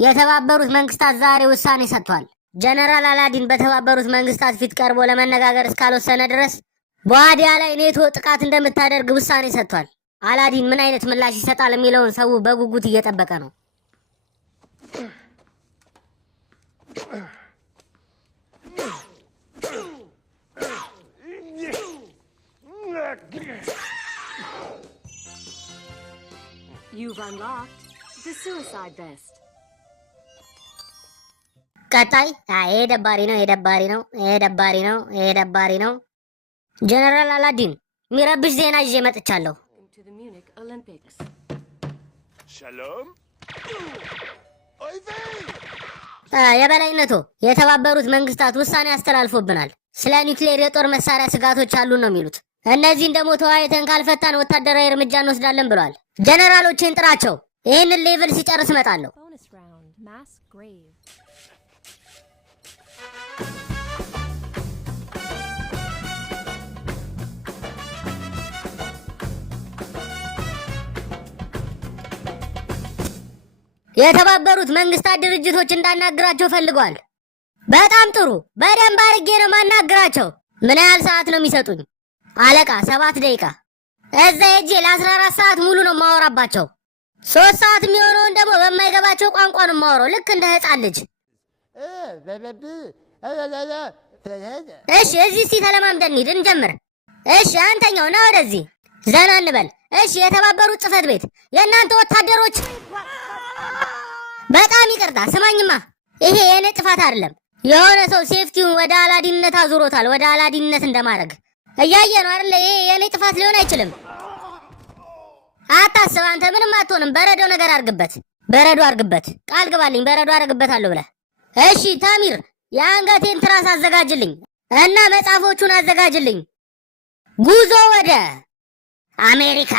የተባበሩት መንግስታት ዛሬ ውሳኔ ሰጥቷል። ጀነራል አላዲን በተባበሩት መንግስታት ፊት ቀርቦ ለመነጋገር እስካልወሰነ ድረስ በዋዲያ ላይ ኔቶ ጥቃት እንደምታደርግ ውሳኔ ሰጥቷል። አላዲን ምን አይነት ምላሽ ይሰጣል የሚለውን ሰው በጉጉት እየጠበቀ ነው። You've unlocked the suicide vest. ቀጣይ ይሄ ደባሪ ነው። ጀነራል አላዲን የሚረብሽ ዜና ይዤ መጥቻለሁ። To the Munich Olympics. Shalom. የበላይነቱ የተባበሩት መንግስታት ውሳኔ አስተላልፎብናል። ስለ ኒውክሌር የጦር መሳሪያ ስጋቶች አሉ ነው የሚሉት። እነዚህን ደግሞ ተወያይተን ካልፈታን ወታደራዊ እርምጃ እንወስዳለን ብለዋል። ጀነራሎችን ጥራቸው። ይህንን ሌቭል ሲጨርስ እመጣለሁ። Bonus round, mass grave. የተባበሩት መንግስታት ድርጅቶች እንዳናግራቸው ፈልገዋል። በጣም ጥሩ። በደንብ አድርጌ ነው ማናግራቸው። ምን ያህል ሰዓት ነው የሚሰጡኝ? አለቃ 7 ደቂቃ። እዛ ሄጄ ለ14 ሰዓት ሙሉ ነው ማወራባቸው። 3 ሰዓት የሚሆነውን ደግሞ በማይገባቸው ቋንቋ ነው ማወራው፣ ልክ እንደ ህፃን ልጅ። እሺ፣ እዚህ እስቲ ተለማምደን እንሂድ፣ እንጀምር። እሺ፣ አንተኛው ና ወደዚህ፣ ዘና እንበል። እሺ፣ የተባበሩት ጽህፈት ቤት፣ የእናንተ ወታደሮች በጣም ይቅርታ፣ ስማኝማ፣ ይሄ የኔ ጥፋት አይደለም። የሆነ ሰው ሴፍቲውን ወደ አላዲንነት አዙሮታል። ወደ አላዲንነት እንደማድረግ እያየ ነው አይደለ? ይሄ የኔ ጥፋት ሊሆን አይችልም። አታስብ፣ አንተ ምንም አትሆንም። በረዶ ነገር አርግበት፣ በረዶ አርግበት። ቃል ግባልኝ፣ በረዶ አርግበታለሁ ብለህ። እሺ ታሚር፣ የአንገቴን ትራስ አዘጋጅልኝ እና መጽሐፎቹን አዘጋጅልኝ። ጉዞ ወደ አሜሪካ።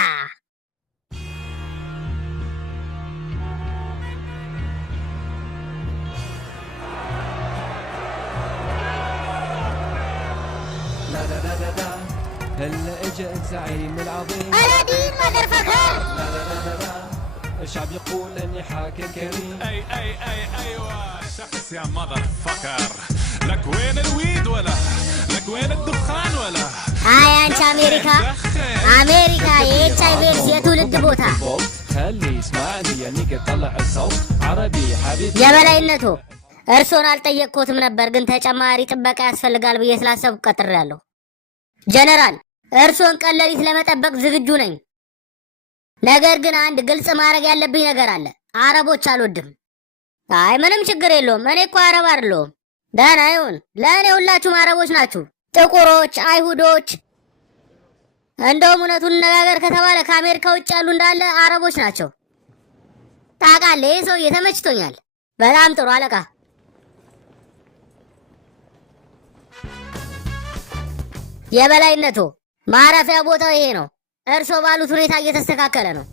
هلا اجا الزعيم العظيم አላዲን መዘርፈከር الشعب يقول اني حاكم كريم ايوه شخص يا مذر فكر لك وين الويد ولا لك وين الدخان ولا አይ አንቺ አሜሪካ የኤች አይ ቪ ኤድስ የትውልድ ቦታ። خلي يسمعني يعني طلع الصوت عربي حبيبي የበላይነቱ እርሶን አልጠየቅኩትም ነበር፣ ግን ተጨማሪ ጥበቃ ያስፈልጋል ብዬ ስላሰብኩ ቀጥሬያለሁ። ጀነራል፣ እርሶን ቀለሊት ለመጠበቅ ዝግጁ ነኝ። ነገር ግን አንድ ግልጽ ማድረግ ያለብኝ ነገር አለ። አረቦች አልወድም። አይ ምንም ችግር የለውም። እኔ እኮ አረብ አይደለሁም። ደህና ይሁን። ለእኔ ሁላችሁም አረቦች ናችሁ። ጥቁሮች፣ አይሁዶች፣ እንደውም እውነቱን እንነጋገር ከተባለ ከአሜሪካ ውጭ ያሉ እንዳለ አረቦች ናቸው። ታውቃለህ፣ ይህ ሰውዬ ተመችቶኛል። በጣም ጥሩ አለቃ። የበላይነቱ ማረፊያ ቦታው ይሄ ነው። እርሶ ባሉት ሁኔታ እየተስተካከለ ነው።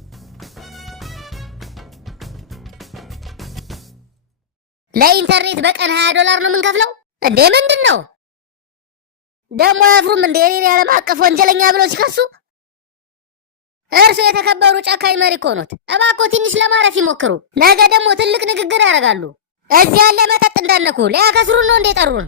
ለኢንተርኔት በቀን $20 ነው የምንከፍለው እንዴ? ምንድን ነው ደግሞ? አያፍሩም እንዴ እኔን የዓለም አቀፍ ወንጀለኛ ብለው ሲከሱ? እርሶ የተከበሩ ጨካኝ መሪ እኮ ኖት። እባክዎ ትንሽ ለማረፍ ይሞክሩ። ነገ ደግሞ ትልቅ ንግግር ያደርጋሉ። እዚህ ያለ መጠጥ እንዳነኩ ሊያከስሩን ነው እንዴ ጠሩን?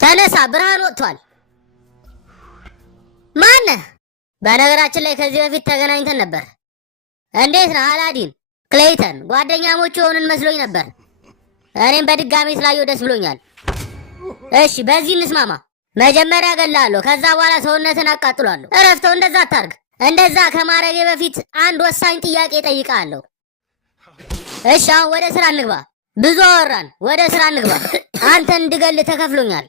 ተነሳ፣ ብርሃን ወጥቷል። ማነህ? በነገራችን ላይ ከዚህ በፊት ተገናኝተን ነበር። እንዴት ነህ አላዲን? ክሌይተን ጓደኛሞች የሆንን መስሎኝ ነበር። እኔም በድጋሚ ስላየው ደስ ብሎኛል። እሺ በዚህ እንስማማ። መጀመሪያ እገልሃለሁ፣ ከዛ በኋላ ሰውነትን አቃጥሏለሁ። እረፍተው፣ እንደዛ አታርግ። እንደዛ ከማረጌ በፊት አንድ ወሳኝ ጥያቄ ጠይቃለሁ። እሺ አሁን ወደ ስራ እንግባ። ብዙ አወራን፣ ወደ ስራ እንግባ። አንተን እንድገል ተከፍሎኛል።